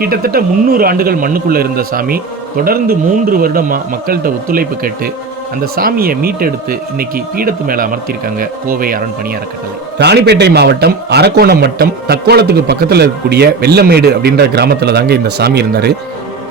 கிட்டத்தட்ட முந்நூறு ஆண்டுகள் மண்ணுக்குள்ளே இருந்த சாமி தொடர்ந்து மூன்று வருடமாக மக்கள்கிட்ட ஒத்துழைப்பு கேட்டு அந்த சாமியை மீட்டெடுத்து இன்னைக்கு பீடத்து மேலே அமர்த்தியிருக்காங்க கோவை அரண் பணியார ராணிப்பேட்டை மாவட்டம் அரக்கோணம் மட்டம் தக்கோலத்துக்கு பக்கத்தில் இருக்கக்கூடிய வெள்ளமேடு அப்படின்ற கிராமத்தில் தாங்க இந்த சாமி இருந்தார்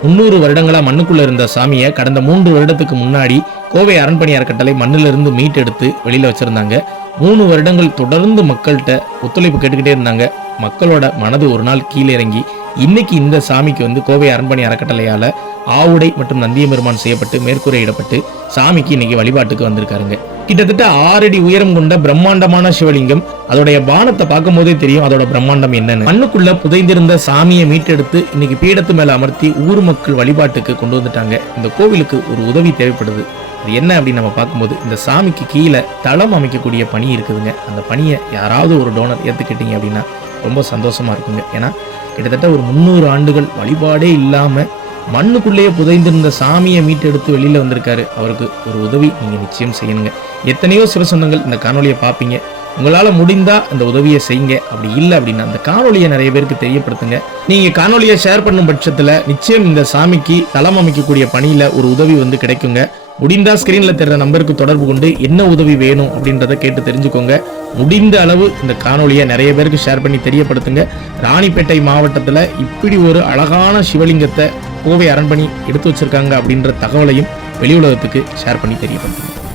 முந்நூறு வருடங்களாக மண்ணுக்குள்ளே இருந்த சாமியை கடந்த மூன்று வருடத்துக்கு முன்னாடி கோவை அரண்பணியார் கட்டளை மண்ணிலிருந்து மீட்டெடுத்து வெளியில் வச்சுருந்தாங்க மூணு வருடங்கள் தொடர்ந்து மக்கள்கிட்ட ஒத்துழைப்பு கேட்டுக்கிட்டே இருந்தாங்க மக்களோட மனது ஒரு நாள் கீழே இறங்கி இன்னைக்கு இந்த சாமிக்கு வந்து கோவை அரண்மனை அறக்கட்டளையால் ஆவுடை மற்றும் நந்தியபெருமான் செய்யப்பட்டு மேற்கூரையிடப்பட்டு சாமிக்கு இன்னைக்கு வழிபாட்டுக்கு வந்திருக்காருங்க கிட்டத்தட்ட ஆறடி உயரம் கொண்ட பிரம்மாண்டமான சிவலிங்கம் அதோடைய பானத்தை பார்க்கும் போதே தெரியும் அதோட பிரம்மாண்டம் என்னன்னு மண்ணுக்குள்ள புதைந்திருந்த சாமியை மீட்டெடுத்து இன்னைக்கு பீடத்து மேல அமர்த்தி ஊர் மக்கள் வழிபாட்டுக்கு கொண்டு வந்துட்டாங்க இந்த கோவிலுக்கு ஒரு உதவி தேவைப்படுது அது என்ன அப்படின்னு நம்ம பார்க்கும்போது இந்த சாமிக்கு கீழே தளம் அமைக்கக்கூடிய பணி இருக்குதுங்க அந்த பணியை யாராவது ஒரு டோனர் ஏற்றுக்கிட்டீங்க அப்படின்னா ரொம்ப சந்தோஷமாக இருக்குங்க ஏன்னா கிட்டத்தட்ட ஒரு முந்நூறு ஆண்டுகள் வழிபாடே இல்லாமல் மண்ணுக்குள்ளேயே புதைந்திருந்த சாமியை மீட்டெடுத்து வெளியில் வந்திருக்காரு அவருக்கு ஒரு உதவி நீங்கள் நிச்சயம் செய்யணுங்க எத்தனையோ சொன்னங்கள் இந்த காணொலியை பார்ப்பீங்க உங்களால் முடிந்தால் அந்த உதவியை செய்யுங்க அப்படி இல்லை அப்படின்னா அந்த காணொலியை நிறைய பேருக்கு தெரியப்படுத்துங்க நீங்கள் காணொலியை ஷேர் பண்ணும் பட்சத்தில் நிச்சயம் இந்த சாமிக்கு தளம் அமைக்கக்கூடிய பணியில் ஒரு உதவி வந்து கிடைக்குங்க முடிந்தா ஸ்கிரீன்ல தெரிற நம்பருக்கு தொடர்பு கொண்டு என்ன உதவி வேணும் அப்படின்றத கேட்டு தெரிஞ்சுக்கோங்க முடிந்த அளவு இந்த காணொலியை நிறைய பேருக்கு ஷேர் பண்ணி தெரியப்படுத்துங்க ராணிப்பேட்டை மாவட்டத்தில் இப்படி ஒரு அழகான சிவலிங்கத்தை கோவை அரண்பணி எடுத்து வச்சிருக்காங்க அப்படின்ற தகவலையும் வெளியுலகத்துக்கு ஷேர் பண்ணி தெரியப்படுத்துங்க